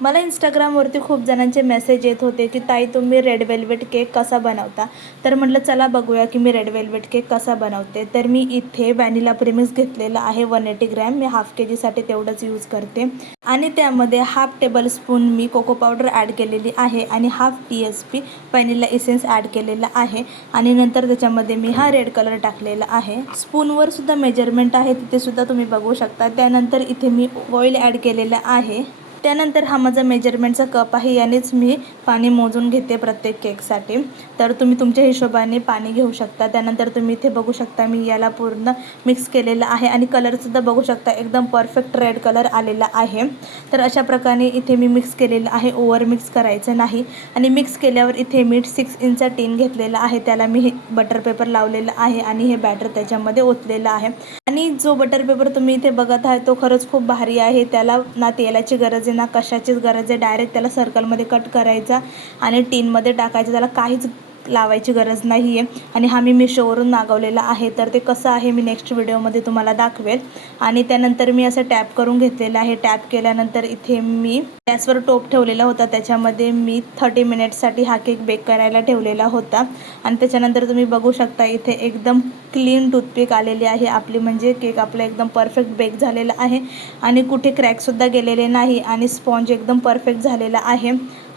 मला इंस्टाग्रामवरती खूप जणांचे मेसेज येत होते की ताई तुम्ही रेड वेल्वेट केक कसा बनवता. तर म्हटलं चला बघूया की मी रेड वेल्वेट केक कसा बनवते. तर मी इथे व्हॅनिला प्रेमिक्स घेतलेला आहे 180 ग्रॅम. मी हाफ के जीसाठी तेवढंच यूज करते. आणि त्यामध्ये हाफ टेबलस्पून मी कोको पावडर ॲड केलेली आहे आणि half TSP vanilla essence add केलेला आहे. आणि नंतर त्याच्यामध्ये मी हा रेड कलर टाकलेला आहे. स्पूनवर सुद्धा मेजरमेंट आहे, तिथे सुद्धा तुम्ही बघू शकता. त्यानंतर इथे मी ऑइल ॲड केलेलं आहे. त्यानंतर हा माझा मेजरमेंटचा कप आहे, यानेच मी पाणी मोजून घेते प्रत्येक केकसाठी. तर तुम्ही तुमच्या हिशोबाने पाणी घेऊ शकता. त्यानंतर तुम्ही इथे बघू शकता मी याला पूर्ण मिक्स केलेलं आहे आणि कलरसुद्धा बघू शकता एकदम परफेक्ट रेड कलर आलेला आहे. तर अशा प्रकारे इथे मी मिक्स केलेलं आहे, ओव्हर मिक्स करायचं नाही. आणि मिक्स केल्यावर इथे मी 6 इंचचा टीन घेतलेला आहे, त्याला मी हे बटर पेपर लावलेलं आहे आणि हे बॅटर त्याच्यामध्ये ओतलेलं आहे. आणि जो बटर पेपर तुम्ही इथे बघत आहे तो खरंच खूप भारी आहे. त्याला ना तेलाची गरज आहे ना कशाचीच गरज आहे. डायरेक्ट त्याला सर्कलमध्ये कट करायचा आणि टीनमध्ये टाकायचं, त्याला काहीच लावायची गरज नाही आहे. आणि हा मी मिशोवरून मागवलेला आहे. तर ते कसं आहे मी नेक्स्ट व्हिडिओमध्ये तुम्हाला दाखवेल. आणि त्यानंतर मी असं टॅप करून घेतलेलं आहे. टॅप केल्यानंतर इथे मी गॅसवर टोप ठेवलेला होता, त्याच्यामध्ये मी 30 मिनिट्ससाठी हा केक बेक करायला ठेवलेला होता. आणि त्याच्यानंतर तुम्ही बघू शकता इथे एकदम क्लीन टूथपिक आलेली आहे आपली, म्हणजे केक आपला एकदम परफेक्ट बेक झालेला आहे आणि कुठे क्रॅकसुद्धा गेलेले नाही आणि स्पॉन्ज एकदम परफेक्ट झालेला आहे.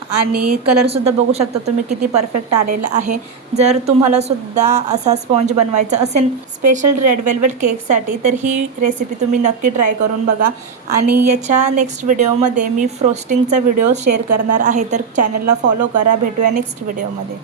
आणि कलरसुद्धा बघू शकता तुम्ही किती परफेक्ट आलेला आहे. जर तुम्हालासुद्धा असा स्पॉन्ज बनवायचा असेल स्पेशल रेड वेल्वेट केकसाठी तर ही रेसिपी तुम्ही नक्की ट्राय करून बघा. आणि याच्या नेक्स्ट व्हिडिओमध्ये मी फ्रोस्टिंगचा व्हिडिओ शेअर करणार आहे, तर चॅनलला फॉलो करा. भेटूया नेक्स्ट व्हिडिओमध्ये.